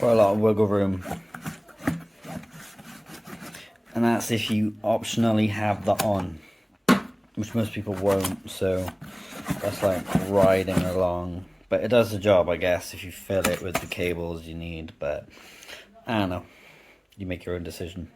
Quite a lot of wiggle room. And that's if you optionally have that on, which most people won't, so that's like riding along. But it does the job, I guess, if you fill it with the cables you need, but I don't know. You make your own decision.